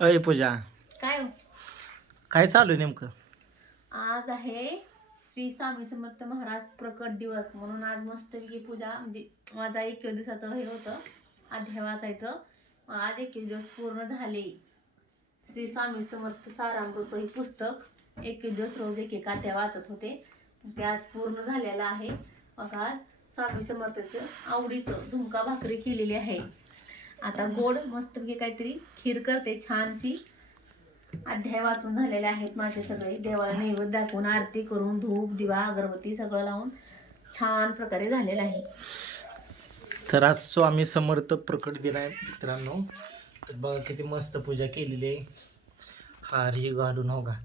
अय पूजा, काय हो? काय चालू आहे नेमकं? आज आहे श्री स्वामी समर्थ महाराज प्रकट दिवस म्हणून आज मस्तपैकी पूजा म्हणजे माझा 21 दिवसाचं हे होतं अध्याय वाचायचं. आज 21 दिवस पूर्ण झाले. श्री स्वामी समर्थ सारामृत हे पुस्तक 21 दिवस रोज एक अध्याय वाचत होते. ते आज पूर्ण झालेलं आहे. मग आज स्वामी समर्थाचं आवडीचं झुणका भाकरी केलेली आहे. आता गोड मस्तपैकी काहीतरी खीर करते छानशी. अध्याय वाचून झालेले आहेत माझे सगळे. देवाला नैवेद्य दाखवून आरती करून धूप दिवा अगरबत्ती सगळं लावून छान प्रकारे झालेलं आहे. तर आज स्वामी समर्थ प्रकट दिन आहे मित्रांनो. तर बघा किती मस्त पूजा केलेली आहे. हार ही घालून हो का,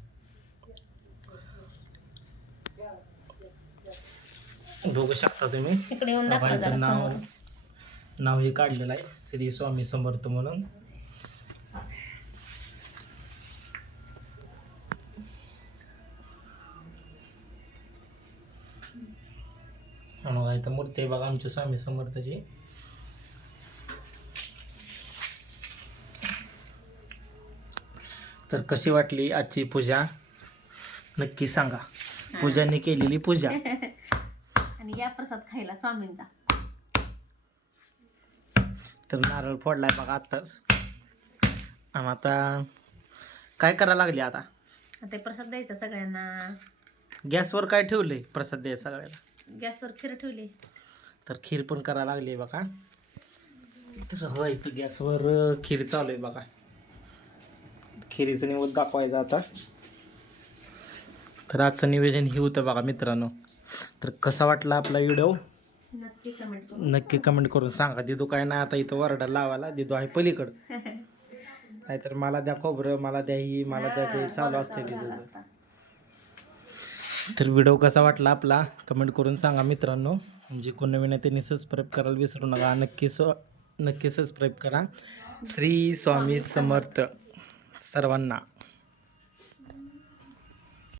बघू शकता तुम्ही. तिकडे येऊन दाखवा बाबा जरा नाव समोर. नाव हे काढलेलं आहे श्री स्वामी समर्थ म्हणून. बघा इथं मूर्ती आहे बघा आमची स्वामी समर्थाची. तर कशी वाटली आजची पूजा नक्की सांगा. पूजाने केलेली पूजा. आणि या प्रसाद खायला स्वामींचा. तर नारळ फोडलाय बघा आत्ताच. आणि आता काय करायला लागली आता? ते प्रसाद द्यायचा सगळ्यांना. गॅसवर काय ठेवलंय प्रसाद द्यायला सगळ्याला? गॅसवर खीर ठेवली. तर खीर पण करायला लागली बघा. तर होय इथं गॅसवर खीर चालू आहे बघा. खिरीचं निवेद दाखवायचं आता. तर आजचं निवेदन हे होतं बघा मित्रांनो. तर कसा वाटला आपला व्हिडिओ नक्की कमेंट करून सांगा. दिदू काय नाही आता इथं वरडा लावायला. दिदू आहे पलीकडं. नाहीतर मला द्या खोबरं, मला द्या ही, मला द्या ते चालू असते दिदूचं. तर व्हिडिओ कसा वाटला आपला कमेंट करून सांगा मित्रांनो. म्हणजे कोण नवीन आहे त्यांनी सबस्क्राईब करायला विसरू नका. नक्की सबस्क्राईब करा. श्री स्वामी समर्थ सर्वांना.